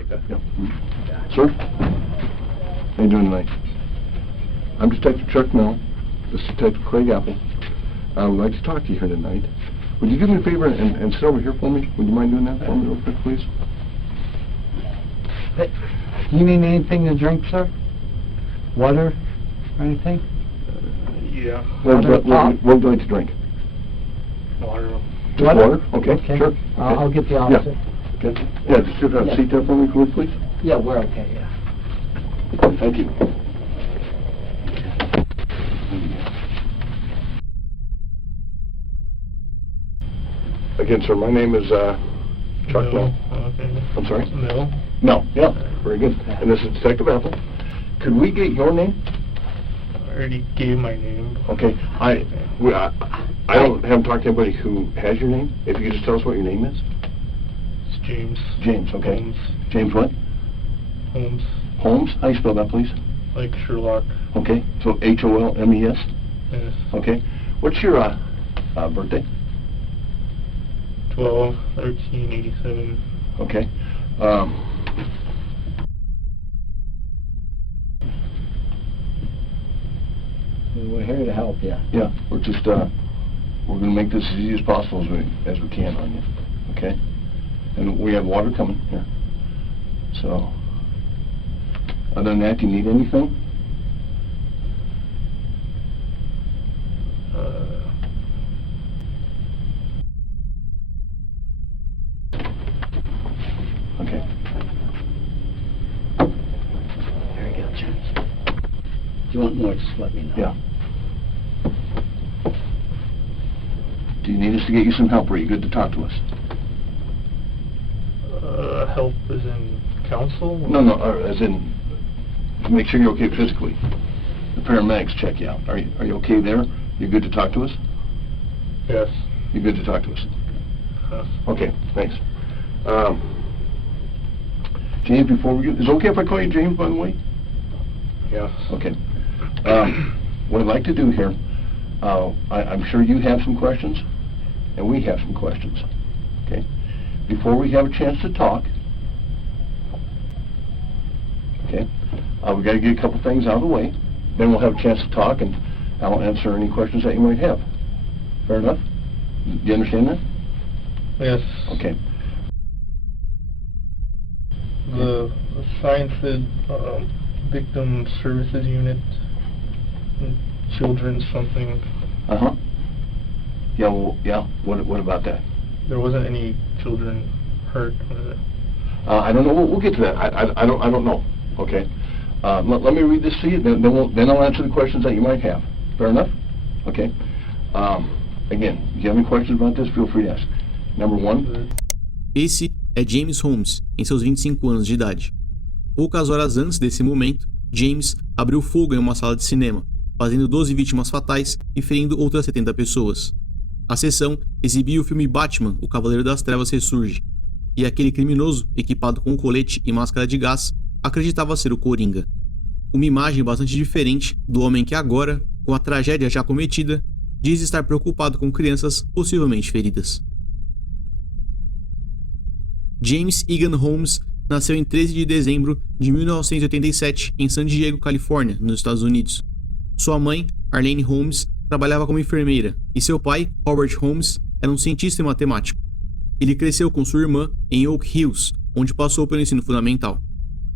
Take that. Yeah. Sir? How you doing tonight? I'm Detective Chuck Mel. This is Detective Craig Apple. I would like to talk to you here tonight. Would you do me a favor and sit over here for me? Would you mind doing that for me real quick, please? Hey, you need anything to drink, sir? Water or anything? Yeah. What would you like to drink? Water. Just water? Okay, sure. Okay. I'll get the officer. Yeah. Okay. Yeah, just sit down, Yeah. seat there for me, please. Yeah, we're okay, yeah. Thank you. Again, sir, my name is Chuck Mel. Okay. I'm sorry? No. No, yeah, very good. And this is Detective Apple. Could we get your name? I already gave my name. Okay, I haven't talked to anybody who has your name. If you could just tell us what your name is. It's James. James, okay. Holmes. James what? Holmes. Holmes? How do you spell that, please? Like Sherlock. Okay, so Holmes? Yes. Okay. What's your birthday? 12/13/87. Okay. We're here to help you. Yeah, we're just we're going to make this as easy as possible as we can on you. Okay. And we have water coming here. So, other than that, do you need anything? Okay. There you go, James. If you want more, just let me know. Yeah. Do you need us to get you some help, or are you good to talk to us? Help is in counsel? No, as in, to make sure you're okay physically. The paramedics check you out. Are you okay there? You good to talk to us? Yes. You good to talk to us? Yes. Okay, thanks. James, before we get, is it okay if I call you James, by the way? Yes. Okay. What I'd like to do here, I'm sure you have some questions, and we have some questions. Okay? Before we have a chance to talk, okay, we got to get a couple things out of the way. Then we'll have a chance to talk, and I'll answer any questions that you might have. Fair enough? Do you understand that? Yes. Okay. The sign said Victim Services Unit, Children's something. Uh-huh. Yeah, well, yeah. What about that? There wasn't any children hurt, was it? I don't know. We'll get to that. I don't know. Okay. Let me read this to you. Then I'll answer the questions that you might have. Fair enough? Okay. Again, if you have any questions about this, feel free to ask. Number one. Esse é James Holmes, em seus 25 anos de idade. Poucas horas antes desse momento, James abriu fogo em uma sala de cinema, fazendo 12 vítimas fatais e ferindo outras 70 pessoas. A sessão exibia o filme Batman, O Cavaleiro das Trevas Ressurge, e aquele criminoso, equipado com colete e máscara de gás, acreditava ser o Coringa. Uma imagem bastante diferente do homem que agora, com a tragédia já cometida, diz estar preocupado com crianças possivelmente feridas. James Egan Holmes nasceu em 13 de dezembro de 1987 em San Diego, Califórnia, nos Estados Unidos. Sua mãe, Arlene Holmes, trabalhava como enfermeira e seu pai, Robert Holmes, era um cientista e matemático. Ele cresceu com sua irmã em Oak Hills, onde passou pelo ensino fundamental.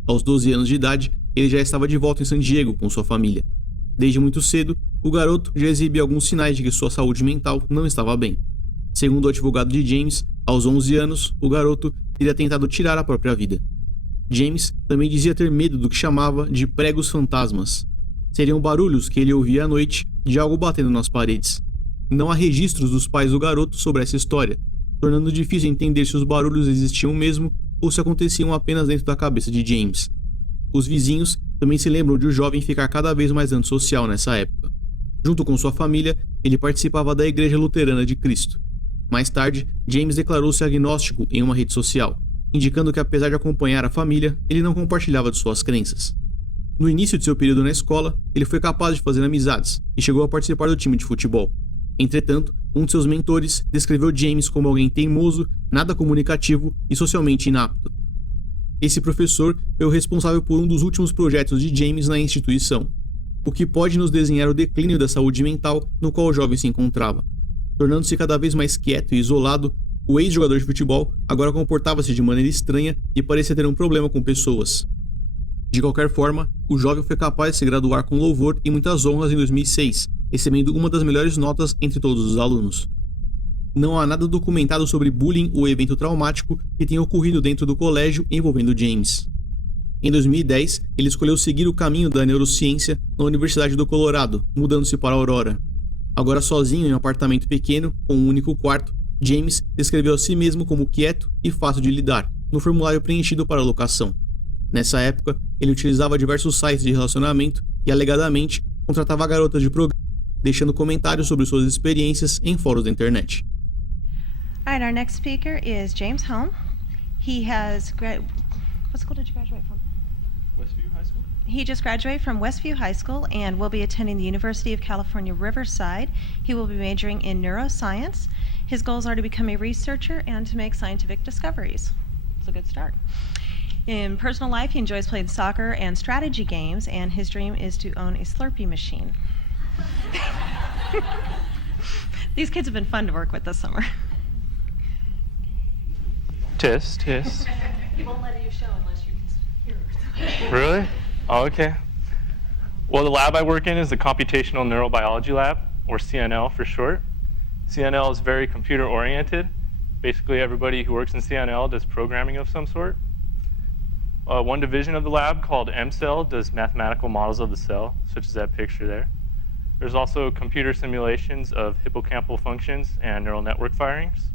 Aos 12 anos de idade, ele já estava de volta em San Diego com sua família. Desde muito cedo, o garoto já exibia alguns sinais de que sua saúde mental não estava bem. Segundo o advogado de James, aos 11 anos, o garoto teria tentado tirar a própria vida. James também dizia ter medo do que chamava de pregos fantasmas. Seriam barulhos que ele ouvia à noite de algo batendo nas paredes. Não há registros dos pais do garoto sobre essa história, tornando difícil entender se os barulhos existiam mesmo ou se aconteciam apenas dentro da cabeça de James. Os vizinhos também se lembram de o jovem ficar cada vez mais antissocial nessa época. Junto com sua família, ele participava da Igreja Luterana de Cristo. Mais tarde, James declarou-se agnóstico em uma rede social, indicando que apesar de acompanhar a família, ele não compartilhava de suas crenças. No início de seu período na escola, ele foi capaz de fazer amizades e chegou a participar do time de futebol. Entretanto, um de seus mentores descreveu James como alguém teimoso, nada comunicativo e socialmente inapto. Esse professor foi o responsável por um dos últimos projetos de James na instituição, o que pode nos desenhar o declínio da saúde mental no qual o jovem se encontrava. Tornando-se cada vez mais quieto e isolado, o ex-jogador de futebol agora comportava-se de maneira estranha e parecia ter um problema com pessoas. De qualquer forma, o jovem foi capaz de se graduar com louvor e muitas honras em 2006, recebendo uma das melhores notas entre todos os alunos. Não há nada documentado sobre bullying ou evento traumático que tenha ocorrido dentro do colégio envolvendo James. Em 2010, ele escolheu seguir o caminho da neurociência na Universidade do Colorado, mudando-se para Aurora. Agora sozinho em um apartamento pequeno, com um único quarto, James descreveu a si mesmo como quieto e fácil de lidar, no formulário preenchido para a locação. Nessa época, ele utilizava diversos sites de relacionamento e, alegadamente, contratava garotas de programa, deixando comentários sobre suas experiências em fóruns da internet. All right, our next speaker is James Home. He has what school did you graduate from? Westview High School? He just graduated from Westview High School and will be attending the University of California, Riverside. He will be majoring in neuroscience. His goals are to become a researcher and to make scientific discoveries. It's a good start. In personal life, he enjoys playing soccer and strategy games, and his dream is to own a Slurpee machine. These kids have been fun to work with this summer. Test. He won't let you show unless you hear it. Really? Oh, okay. Well, the lab I work in is the Computational Neurobiology Lab, or CNL for short. CNL is very computer-oriented. Basically, everybody who works in CNL does programming of some sort. One division of the lab, called MCell, does mathematical models of the cell, such as that picture there. There's also computer simulations of hippocampal functions and neural network firings.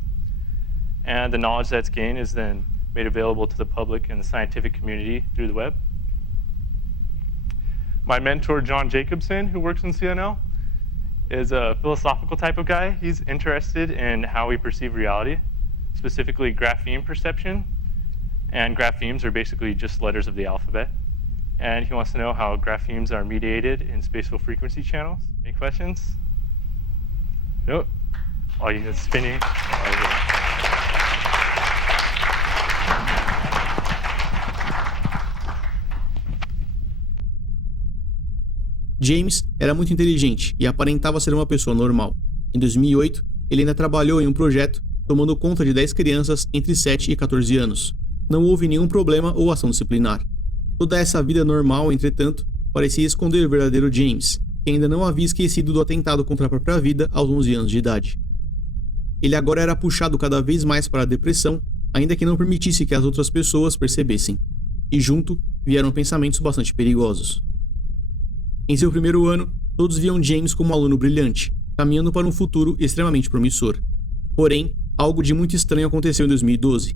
And the knowledge that's gained is then made available to the public and the scientific community through the web. My mentor, John Jacobson, who works in CNL, is a philosophical type of guy. He's interested in how we perceive reality, specifically grapheme perception. And graphemes are basically just letters of the alphabet. And he wants to know how graphemes are mediated in spatial frequency channels. Any questions? Nope. Oh, you spinning. James era muito inteligente e aparentava ser uma pessoa normal. Em 2008, ele ainda trabalhou em um projeto tomando conta de 10 crianças entre 7 e 14 anos. Não houve nenhum problema ou ação disciplinar. Toda essa vida normal, entretanto, parecia esconder o verdadeiro James, que ainda não havia esquecido do atentado contra a própria vida aos 11 anos de idade. Ele agora era puxado cada vez mais para a depressão, ainda que não permitisse que as outras pessoas percebessem. E junto vieram pensamentos bastante perigosos. Em seu primeiro ano, todos viam James como um aluno brilhante, caminhando para um futuro extremamente promissor. Porém, algo de muito estranho aconteceu em 2012.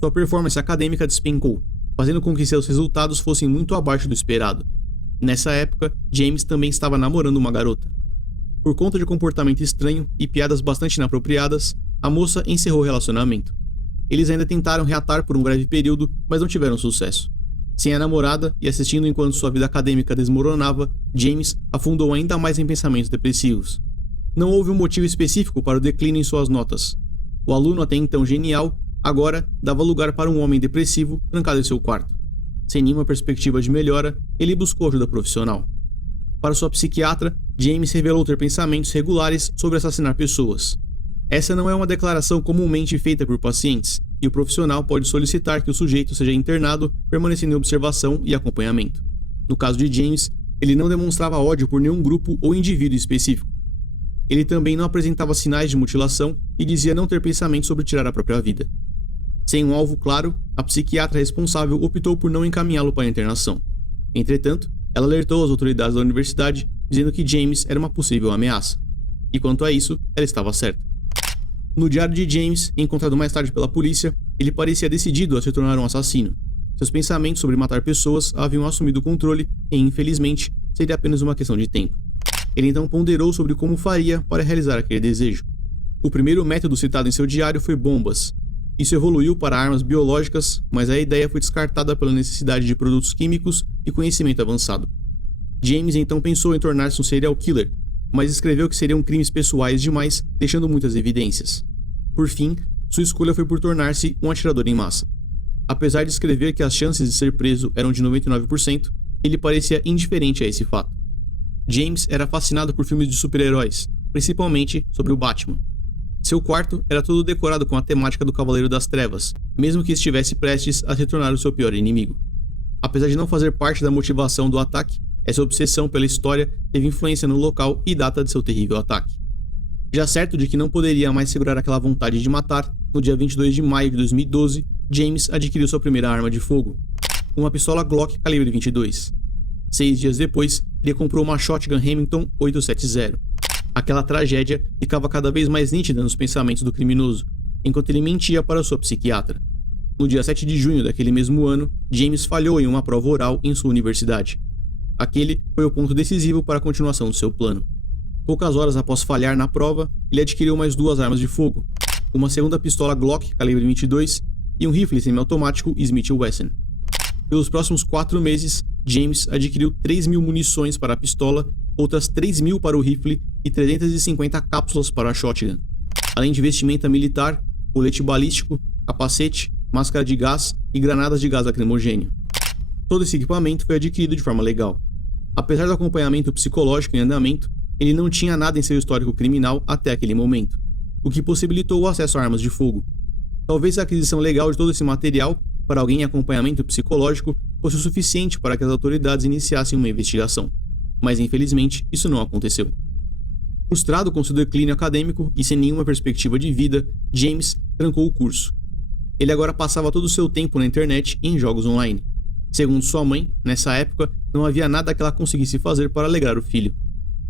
Sua performance acadêmica despencou, fazendo com que seus resultados fossem muito abaixo do esperado. Nessa época, James também estava namorando uma garota. Por conta de comportamento estranho e piadas bastante inapropriadas, a moça encerrou o relacionamento. Eles ainda tentaram reatar por um breve período, mas não tiveram sucesso. Sem a namorada e assistindo enquanto sua vida acadêmica desmoronava, James afundou ainda mais em pensamentos depressivos. Não houve um motivo específico para o declínio em suas notas. O aluno até então genial, agora dava lugar para um homem depressivo trancado em seu quarto. Sem nenhuma perspectiva de melhora, ele buscou ajuda profissional. Para sua psiquiatra, James revelou ter pensamentos regulares sobre assassinar pessoas. Essa não é uma declaração comumente feita por pacientes, e o profissional pode solicitar que o sujeito seja internado, permanecendo em observação e acompanhamento. No caso de James, ele não demonstrava ódio por nenhum grupo ou indivíduo específico. Ele também não apresentava sinais de mutilação e dizia não ter pensamentos sobre tirar a própria vida. Sem um alvo claro, a psiquiatra responsável optou por não encaminhá-lo para a internação. Entretanto, ela alertou as autoridades da universidade, dizendo que James era uma possível ameaça. E quanto a isso, ela estava certa. No diário de James, encontrado mais tarde pela polícia, ele parecia decidido a se tornar um assassino. Seus pensamentos sobre matar pessoas haviam assumido o controle e, infelizmente, seria apenas uma questão de tempo. Ele então ponderou sobre como faria para realizar aquele desejo. O primeiro método citado em seu diário foi bombas. Isso evoluiu para armas biológicas, mas a ideia foi descartada pela necessidade de produtos químicos e conhecimento avançado. James então pensou em tornar-se um serial killer, mas escreveu que seriam crimes pessoais demais, deixando muitas evidências. Por fim, sua escolha foi por tornar-se um atirador em massa. Apesar de escrever que as chances de ser preso eram de 99%, ele parecia indiferente a esse fato. James era fascinado por filmes de super-heróis, principalmente sobre o Batman. Seu quarto era todo decorado com a temática do Cavaleiro das Trevas, mesmo que estivesse prestes a se tornar o seu pior inimigo. Apesar de não fazer parte da motivação do ataque, essa obsessão pela história teve influência no local e data de seu terrível ataque. Já certo de que não poderia mais segurar aquela vontade de matar, no dia 22 de maio de 2012, James adquiriu sua primeira arma de fogo, uma pistola Glock calibre 22. 6 dias depois, ele comprou uma shotgun Remington 870. Aquela tragédia ficava cada vez mais nítida nos pensamentos do criminoso, enquanto ele mentia para sua psiquiatra. No dia 7 de junho daquele mesmo ano, James falhou em uma prova oral em sua universidade. Aquele foi o ponto decisivo para a continuação do seu plano. Poucas horas após falhar na prova, ele adquiriu mais 2 armas de fogo, uma segunda pistola Glock calibre 22 e um rifle semiautomático Smith & Wesson. Pelos próximos 4 meses, James adquiriu 3.000 munições para a pistola, outras 3.000 para o rifle e 350 cápsulas para a shotgun, além de vestimenta militar, colete balístico, capacete, máscara de gás e granadas de gás lacrimogêneo. Todo esse equipamento foi adquirido de forma legal. Apesar do acompanhamento psicológico em andamento, ele não tinha nada em seu histórico criminal até aquele momento, o que possibilitou o acesso a armas de fogo. Talvez a aquisição legal de todo esse material para alguém em acompanhamento psicológico fosse o suficiente para que as autoridades iniciassem uma investigação, mas infelizmente isso não aconteceu. Frustrado com seu declínio acadêmico e sem nenhuma perspectiva de vida, James trancou o curso. Ele agora passava todo o seu tempo na internet e em jogos online. Segundo sua mãe, nessa época, não havia nada que ela conseguisse fazer para alegrar o filho.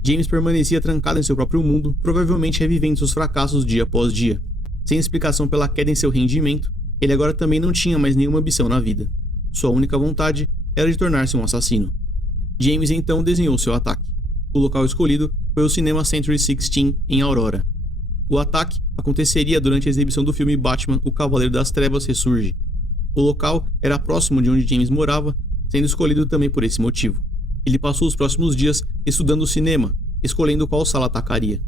James permanecia trancado em seu próprio mundo, provavelmente revivendo seus fracassos dia após dia. Sem explicação pela queda em seu rendimento, ele agora também não tinha mais nenhuma ambição na vida. Sua única vontade era de tornar-se um assassino. James então desenhou seu ataque. O local escolhido foi o cinema Century 16 em Aurora. O ataque aconteceria durante a exibição do filme Batman, O Cavaleiro das Trevas Ressurge. O local era próximo de onde James morava, sendo escolhido também por esse motivo. Ele passou os próximos dias estudando o cinema, escolhendo qual sala atacaria.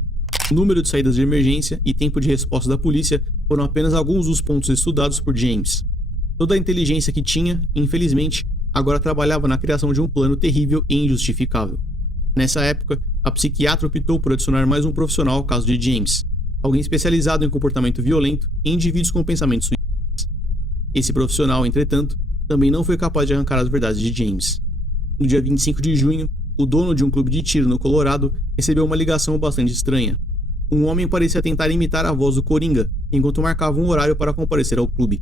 O número de saídas de emergência e tempo de resposta da polícia foram apenas alguns dos pontos estudados por James. Toda a inteligência que tinha, infelizmente, agora trabalhava na criação de um plano terrível e injustificável. Nessa época, a psiquiatra optou por adicionar mais um profissional ao caso de James, alguém especializado em comportamento violento e indivíduos com pensamentos suicidas. Esse profissional, entretanto, também não foi capaz de arrancar as verdades de James. No dia 25 de junho, o dono de um clube de tiro no Colorado recebeu uma ligação bastante estranha. Um homem parecia tentar imitar a voz do Coringa, enquanto marcava um horário para comparecer ao clube.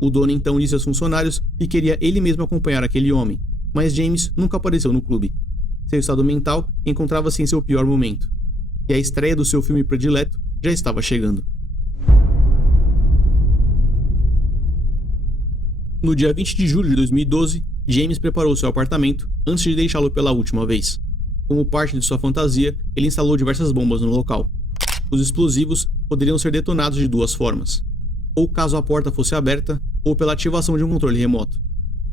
O dono então disse aos funcionários que queria ele mesmo acompanhar aquele homem, mas James nunca apareceu no clube. Seu estado mental encontrava-se em seu pior momento, e a estreia do seu filme predileto já estava chegando. No dia 20 de julho de 2012, James preparou seu apartamento antes de deixá-lo pela última vez. Como parte de sua fantasia, ele instalou diversas bombas no local. Os explosivos poderiam ser detonados de 2 formas: ou caso a porta fosse aberta, ou pela ativação de um controle remoto.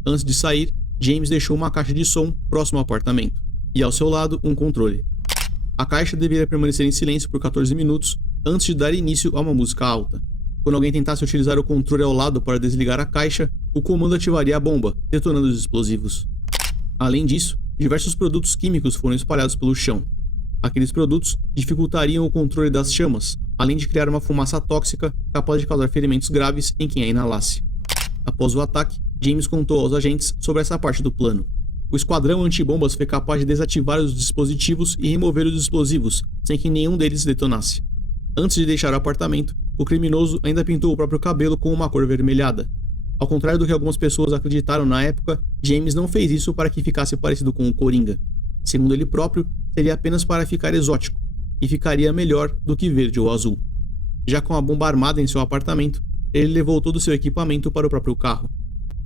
Antes de sair, James deixou uma caixa de som próximo ao apartamento, e ao seu lado um controle. A caixa deveria permanecer em silêncio por 14 minutos antes de dar início a uma música alta. Quando alguém tentasse utilizar o controle ao lado para desligar a caixa, o comando ativaria a bomba, detonando os explosivos. Além disso, diversos produtos químicos foram espalhados pelo chão. Aqueles produtos dificultariam o controle das chamas, além de criar uma fumaça tóxica capaz de causar ferimentos graves em quem a inalasse. Após o ataque, James contou aos agentes sobre essa parte do plano. O esquadrão antibombas foi capaz de desativar os dispositivos e remover os explosivos, sem que nenhum deles detonasse. Antes de deixar o apartamento, o criminoso ainda pintou o próprio cabelo com uma cor avermelhada. Ao contrário do que algumas pessoas acreditaram na época, James não fez isso para que ficasse parecido com o Coringa. Segundo ele próprio, seria apenas para ficar exótico, e ficaria melhor do que verde ou azul. Já com a bomba armada em seu apartamento, ele levou todo o seu equipamento para o próprio carro.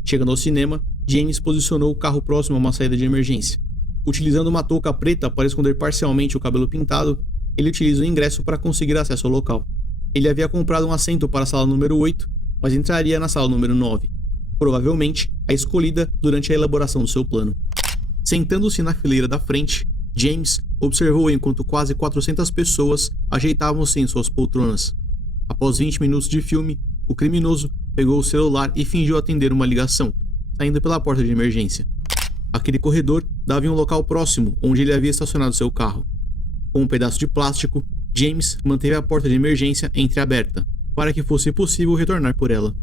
Chegando ao cinema, James posicionou o carro próximo a uma saída de emergência. Utilizando uma touca preta para esconder parcialmente o cabelo pintado, ele utiliza o ingresso para conseguir acesso ao local. Ele havia comprado um assento para a sala número 8, mas entraria na sala número 9, provavelmente a escolhida durante a elaboração do seu plano. Sentando-se na fileira da frente, James observou enquanto quase 400 pessoas ajeitavam-se em suas poltronas. Após 20 minutos de filme, o criminoso pegou o celular e fingiu atender uma ligação, saindo pela porta de emergência. Aquele corredor dava em um local próximo onde ele havia estacionado seu carro. Com um pedaço de plástico, James manteve a porta de emergência entreaberta, para que fosse possível retornar por ela.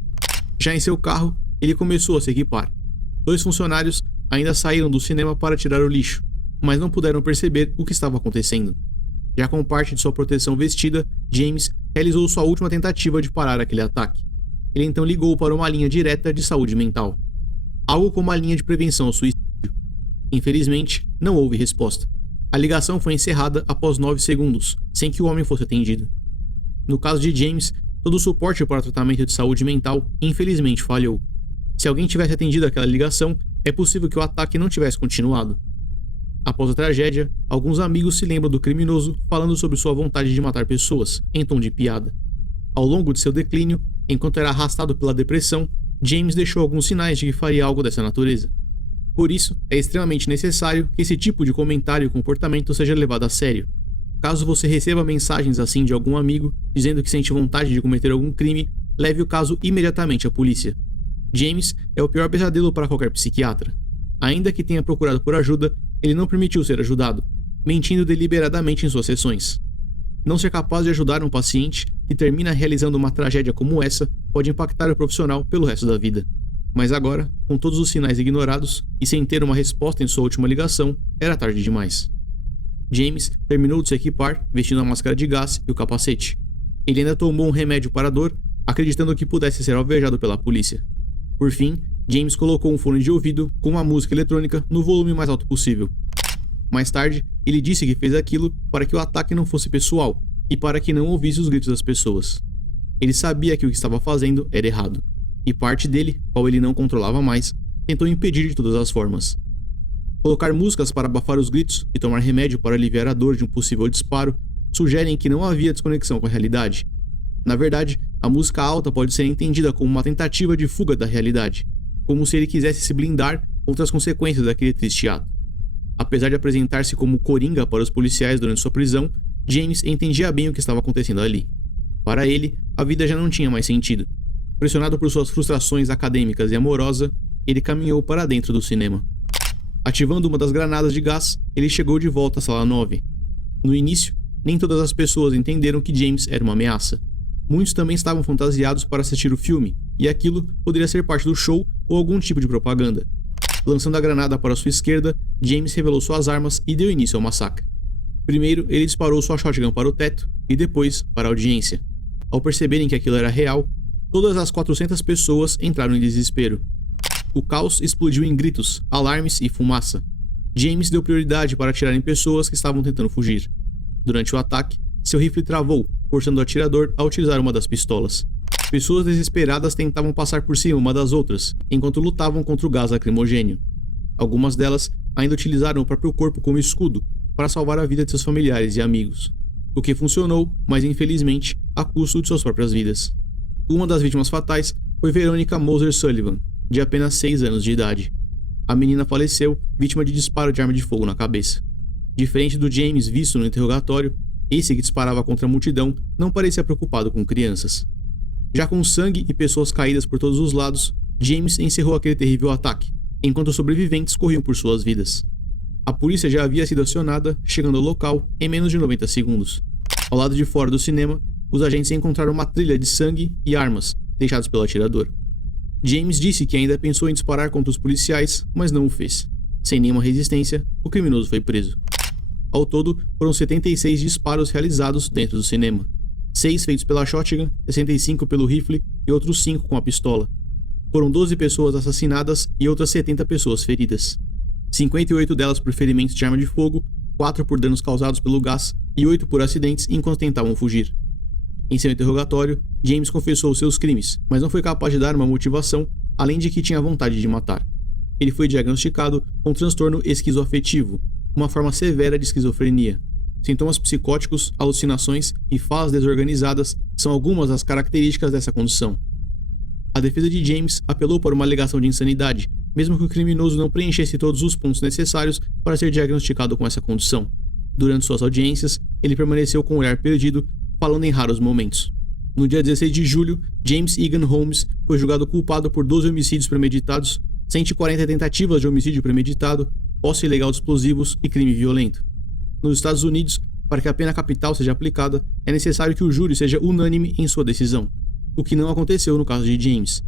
Já em seu carro, ele começou a se equipar. 2 funcionários ainda saíram do cinema para tirar o lixo, mas não puderam perceber o que estava acontecendo. Já com parte de sua proteção vestida, James realizou sua última tentativa de parar aquele ataque. Ele então ligou para uma linha direta de saúde mental, algo como a linha de prevenção ao suicídio. Infelizmente, não houve resposta. A ligação foi encerrada após 9 segundos, sem que o homem fosse atendido. No caso de James, todo o suporte para o tratamento de saúde mental infelizmente falhou. Se alguém tivesse atendido aquela ligação, é possível que o ataque não tivesse continuado. Após a tragédia, alguns amigos se lembram do criminoso falando sobre sua vontade de matar pessoas, em tom de piada. Ao longo de seu declínio, enquanto era arrastado pela depressão, James deixou alguns sinais de que faria algo dessa natureza. Por isso, é extremamente necessário que esse tipo de comentário e comportamento seja levado a sério. Caso você receba mensagens assim de algum amigo, dizendo que sente vontade de cometer algum crime, leve o caso imediatamente à polícia. James é o pior pesadelo para qualquer psiquiatra. Ainda que tenha procurado por ajuda, ele não permitiu ser ajudado, mentindo deliberadamente em suas sessões. Não ser capaz de ajudar um paciente que termina realizando uma tragédia como essa pode impactar o profissional pelo resto da vida. Mas agora, com todos os sinais ignorados e sem ter uma resposta em sua última ligação, era tarde demais. James terminou de se equipar, vestindo a máscara de gás e o capacete. Ele ainda tomou um remédio para a dor, acreditando que pudesse ser alvejado pela polícia. Por fim, James colocou um fone de ouvido com uma música eletrônica no volume mais alto possível. Mais tarde, ele disse que fez aquilo para que o ataque não fosse pessoal e para que não ouvisse os gritos das pessoas. Ele sabia que o que estava fazendo era errado, e parte dele, qual ele não controlava mais, tentou impedir de todas as formas. Colocar músicas para abafar os gritos e tomar remédio para aliviar a dor de um possível disparo sugerem que não havia desconexão com a realidade. Na verdade, a música alta pode ser entendida como uma tentativa de fuga da realidade, como se ele quisesse se blindar contra as consequências daquele triste ato. Apesar de apresentar-se como coringa para os policiais durante sua prisão, James entendia bem o que estava acontecendo ali. Para ele, a vida já não tinha mais sentido. Pressionado por suas frustrações acadêmicas e amorosa, ele caminhou para dentro do cinema. Ativando uma das granadas de gás, ele chegou de volta à sala 9. No início, nem todas as pessoas entenderam que James era uma ameaça. Muitos também estavam fantasiados para assistir o filme, e aquilo poderia ser parte do show ou algum tipo de propaganda. Lançando a granada para sua esquerda, James revelou suas armas e deu início ao massacre. Primeiro, ele disparou sua shotgun para o teto, e depois para a audiência. Ao perceberem que aquilo era real, todas as 400 pessoas entraram em desespero. O caos explodiu em gritos, alarmes e fumaça. James deu prioridade para atirar em pessoas que estavam tentando fugir. Durante o ataque, seu rifle travou, forçando o atirador a utilizar uma das pistolas. Pessoas desesperadas tentavam passar por cima uma das outras, enquanto lutavam contra o gás lacrimogênio. Algumas delas ainda utilizaram o próprio corpo como escudo para salvar a vida de seus familiares e amigos. O que funcionou, mas infelizmente, a custo de suas próprias vidas. Uma das vítimas fatais foi Veronica Moser Sullivan, de apenas 6 anos de idade. A menina faleceu vítima de disparo de arma de fogo na cabeça. Diferente do James visto no interrogatório, esse que disparava contra a multidão não parecia preocupado com crianças. Já com sangue e pessoas caídas por todos os lados, James encerrou aquele terrível ataque, enquanto os sobreviventes corriam por suas vidas. A polícia já havia sido acionada, chegando ao local em menos de 90 segundos. Ao lado de fora do cinema, os agentes encontraram uma trilha de sangue e armas, deixados pelo atirador. James disse que ainda pensou em disparar contra os policiais, mas não o fez. Sem nenhuma resistência, o criminoso foi preso. Ao todo, foram 76 disparos realizados dentro do cinema. 6 feitos pela shotgun, 65 pelo rifle e outros 5 com a pistola. Foram 12 pessoas assassinadas e outras 70 pessoas feridas. 58 delas por ferimentos de arma de fogo, 4 por danos causados pelo gás e 8 por acidentes enquanto tentavam fugir. Em seu interrogatório, James confessou seus crimes, mas não foi capaz de dar uma motivação, além de que tinha vontade de matar. Ele foi diagnosticado com transtorno esquizoafetivo, uma forma severa de esquizofrenia. Sintomas psicóticos, alucinações e falas desorganizadas são algumas das características dessa condição. A defesa de James apelou para uma alegação de insanidade, mesmo que o criminoso não preenchesse todos os pontos necessários para ser diagnosticado com essa condição. Durante suas audiências, ele permaneceu com o olhar perdido, falando em raros momentos. No dia 16 de julho, James Egan Holmes foi julgado culpado por 12 homicídios premeditados, 140 tentativas de homicídio premeditado, posse ilegal de explosivos e crime violento. Nos Estados Unidos, para que a pena capital seja aplicada, é necessário que o júri seja unânime em sua decisão, o que não aconteceu no caso de James.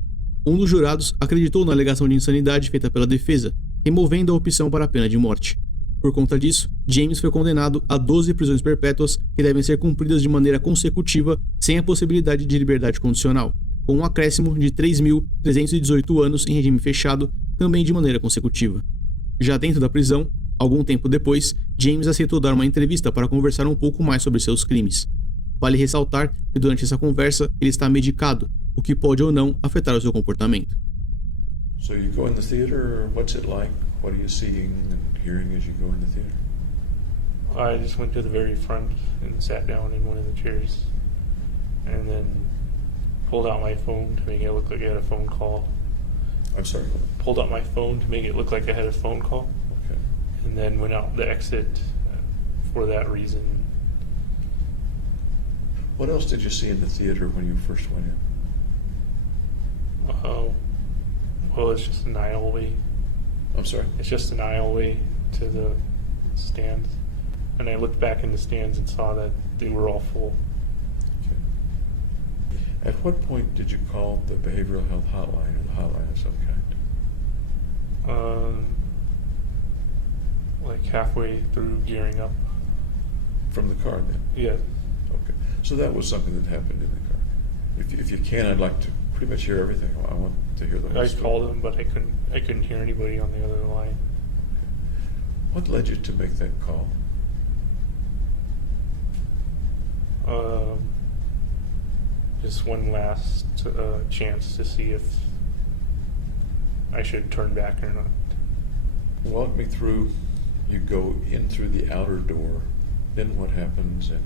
Um dos jurados acreditou na alegação de insanidade feita pela defesa, removendo a opção para a pena de morte. Por conta disso, James foi condenado a 12 prisões perpétuas que devem ser cumpridas de maneira consecutiva, sem a possibilidade de liberdade condicional, com um acréscimo de 3.318 anos em regime fechado, também de maneira consecutiva. Já dentro da prisão, algum tempo depois, James aceitou dar uma entrevista para conversar um pouco mais sobre seus crimes. Vale ressaltar que durante essa conversa ele está medicado, o que pode ou não afetar o seu comportamento. So you go in the theater, what's it like? What are you seeing and hearing as you go in the theater? I just went to the very front and sat down in one of the chairs, and then pulled out my phone to make it look like I had a phone call. I'm sorry. Pulled out my phone to make it look like I had a phone call, Okay. and then went out the exit for that reason. What else did you see in the theater when you first went in? Well, it's just an aisleway. I'm sorry. It's just an aisleway to the stands, and I looked back in the stands and saw that they were all full. Okay. At what point did you call the behavioral health hotline or the hotline of some kind? Like halfway through gearing up. From the car then? Yeah. Okay. So that was something that happened in the car. If you can, I'd like to pretty much hear everything. I want to hear the whole I story. called them, but I couldn't hear anybody on the other line. What led you to make that call? Just one last chance to see if I should turn back or not. Walk me through. You go in through the outer door. Then what happens? And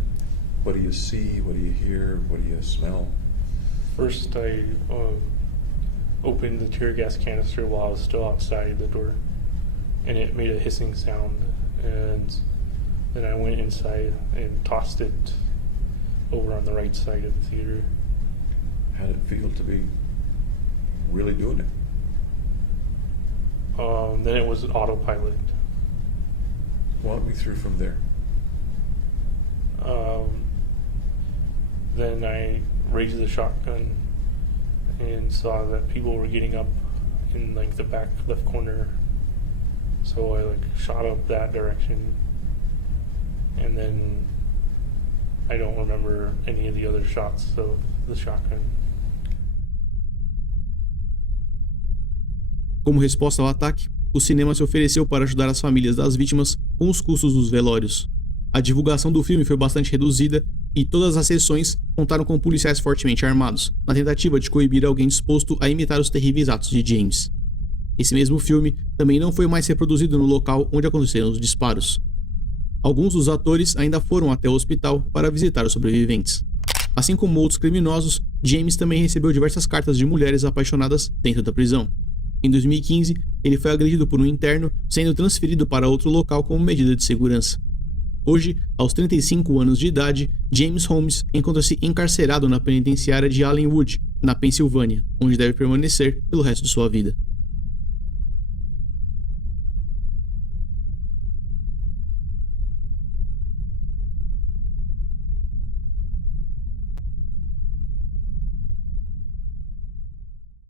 what do you see? What do you hear? What do you smell? First, I opened the tear gas canister while I was still outside the door, and it made a hissing sound. And then I went inside and tossed it over on the right side of the theater. How did it feel to be really doing it? Then it was autopilot. Walk me through from there. Then I raised the shotgun and saw that people were getting up in like the back left corner. So I shot up that direction, and then I don't remember any of the other shots of the shotgun. Como resposta ao ataque, o cinema se ofereceu para ajudar as famílias das vítimas com os custos dos velórios. A divulgação do filme foi bastante reduzida e todas as sessões contaram com policiais fortemente armados, na tentativa de coibir alguém disposto a imitar os terríveis atos de James. Esse mesmo filme também não foi mais reproduzido no local onde aconteceram os disparos. Alguns dos atores ainda foram até o hospital para visitar os sobreviventes. Assim como outros criminosos, James também recebeu diversas cartas de mulheres apaixonadas dentro da prisão. Em 2015, ele foi agredido por um interno, sendo transferido para outro local como medida de segurança. Hoje, aos 35 anos de idade, James Holmes encontra-se encarcerado na penitenciária de Allenwood, na Pensilvânia, onde deve permanecer pelo resto de sua vida.